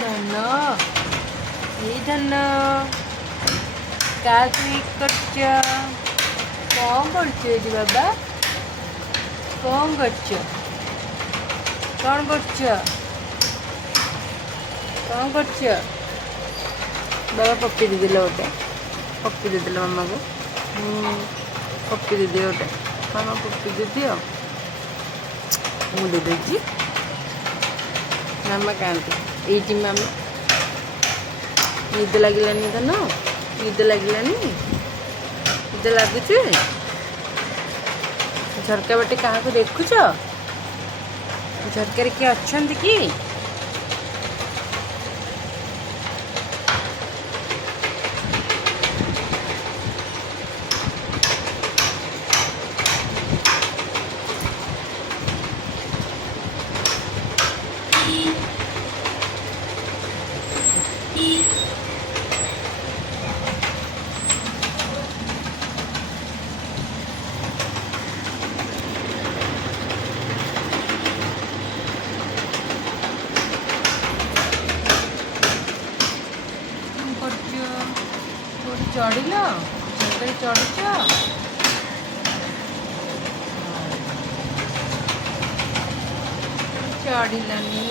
ଧନ ଏଇ ଧନ କାହାକୁ କରୁଛ? କ'ଣ କରୁଛୁ ଏଠି ବାବା? କ'ଣ କରୁଛ? କ'ଣ କରୁଛ? କ'ଣ କରୁଛ? ବାବା ପପି ଦେଇଦେଲେ ଗୋଟେ, ପପି ଦେଇଦେଲେ ମାମାକୁ। ପପି ଦେଇଦିଅ ଗୋଟେ, ମାମା ପପି ଦେଇଦିଅ। ମୁଁ ଦେଇଦେଇଛି। ମାମା କାଆନ୍ତି ଏଇଠି। ମାମା ନିଦ ଲାଗିଲାନି ଧନ? ନିଦ ଲାଗିଲାନି? ନିଦ ଲାଗୁଛି? ଝରକା ବାଟେ କାହାକୁ ଦେଖୁଛ? ଝରକାରେ କିଏ ଅଛନ୍ତି କି? କୋଉଠି ଚଢ଼ିଲ? ଝରକାରେ ଚଢ଼ୁଛ? ଚଢ଼ିଲନି?